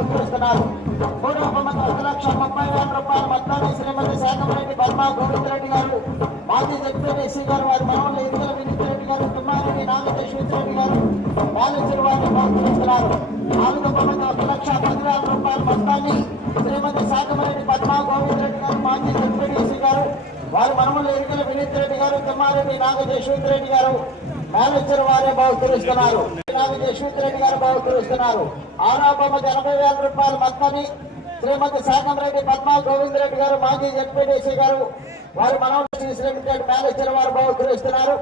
దొరుకుతున్నారు మూడవ ఒక లక్ష ముప్పై వేల రూపాయల మొత్తాన్ని శ్రీమతి శాఖరెడ్డి పద్మా గోవిందరెడ్డి గారు మాజీ జడ్పీటీసీ గారు వారి మనవలు ఎన్నికల వినీత్ రెడ్డి గారు తుమ్మారెడ్డి నాగేశ్వర రెడ్డి గారు బాలేశ్వరి వారిని బహుకరిస్తున్నారు నాలుగు బహుమతి ఒక లక్ష పది వేల రూపాయల మొత్తాన్ని శ్రీమతి శాఖరెడ్డి పద్మా గోవిందరెడ్డి గారు మాజీ జడ్పీటీసీ గారు వారి మనవలు ఎన్నికల వినీత్ రెడ్డి గారు తుమ్మారెడ్డి నాగేశ్వర రెడ్డి గారు మేనేజర్ వారే బహుకరిస్తున్నారు నాగేశ్వర రెడ్డి గారు బహుకరిస్తున్నారు. ఆరో ఎనభై వేల రూపాయలు మొత్తాన్ని శ్రీమతి శాఖం రెడ్డి పద్మా గోవింద్ రెడ్డి గారు మాజీ జడ్పీటీసీ గారు వారి మనోహర్ లిమిటెడ్ మేనేజర్ వారు బహుకరిస్తున్నారు.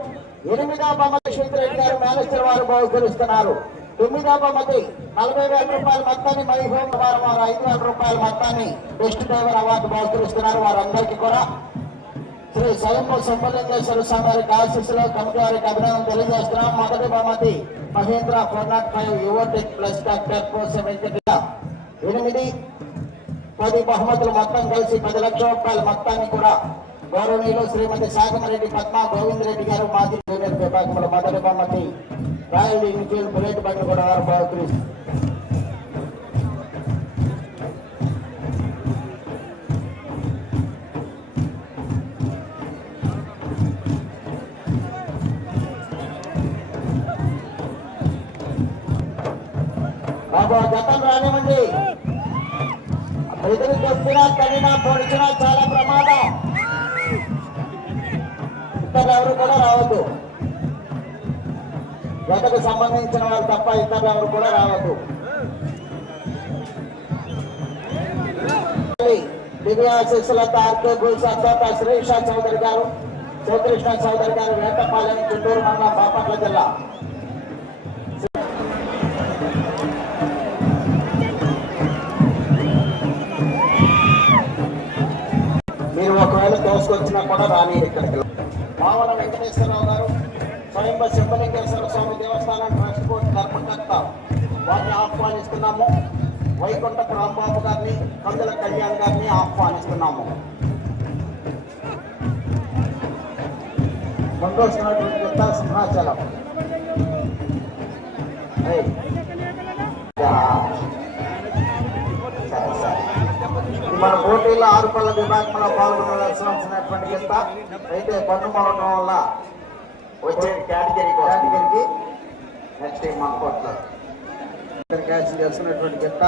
ఎనిమిదో బొమ్మ శ్రీధర్ రెడ్డి గారు మేనేజర్ వారు బహుకరిస్తున్నారు. తొమ్మిదో బహుమతి నలభై వేల రూపాయల మొత్తాన్ని మై హోమ్ వారు వారు ఐదు వేల రూపాయల మొత్తాన్ని బెస్ట్ డ్రైవర్ అవార్డు బహుకరిస్తున్నారు వారందరికీ కూడా. శ్రీ స్వయంభూ సుబ్బలింగేశ్వర స్వామి వారికి ఆశీస్సులో కమిటీ వారికి అభినందన తెలియజేస్తున్నాం. మొదటి బహుమతి Mahindra four nought five Yuvo Tech plus tractor కోసం ఎనిమిది పది బహుమతులు మొత్తం కలిసి పది లక్షల రూపాయల మొత్తాన్ని కూడా గౌరవనీయులు శ్రీమతి సాగమరెడ్డి పద్మ గోవింద్ రెడ్డి గారు మాజీ జూనియర్ విభాగంలో మొదటి బహుమతి రాయల్ ఇంజనీర్ బుల్లెట్ బండి కూడా వారు బహుకరిస్తారు బాబు ఆ రానివ్వండి. ఎదురు తొక్కినా తగినా పొడిచినా చాలా ప్రమాదం. ఇతరులు ఎవరు కూడా రావద్దు. జతకు సంబంధించిన వారు తప్ప ఇతరులు ఎవరు కూడా రావద్దు. దివ్యాశిస్సులతో ఆర్కే గుల్స్ శ్రీష చౌదరి గారు శ్రీకృష్ణ చౌదరి గారు వేటపాలెం చిత్తూరు మండలం బాపట్ల జిల్లా. వచ్చినా కూడా రాని ఇక్కడికి మావల వెంకటేశ్వరరావు గారు స్వయంభ శివలింగేశ్వర స్వామి దేవస్థానం ట్రస్ట్ బోర్డు ధర్మకర్త వారిని ఆహ్వానిస్తున్నాము. వైకుంఠ రాంబాబు గారిని కందుల కళ్యాణ్ గారిని ఆహ్వానిస్తున్నాము. ముందొస్తున్నటువంటి కొత్త సింహాచలం మన పోటీలో ఆరు పళ్ళ విభాగంలో పాల్గొనవలసినటువంటి కింద అయితే పన్ను మొలటం వల్ల వచ్చే కేటగిరీ కేటగిరీకి నెక్స్ట్ మన కోట్లో. క్యాన్సిల్ చేస్తున్నటువంటి కింద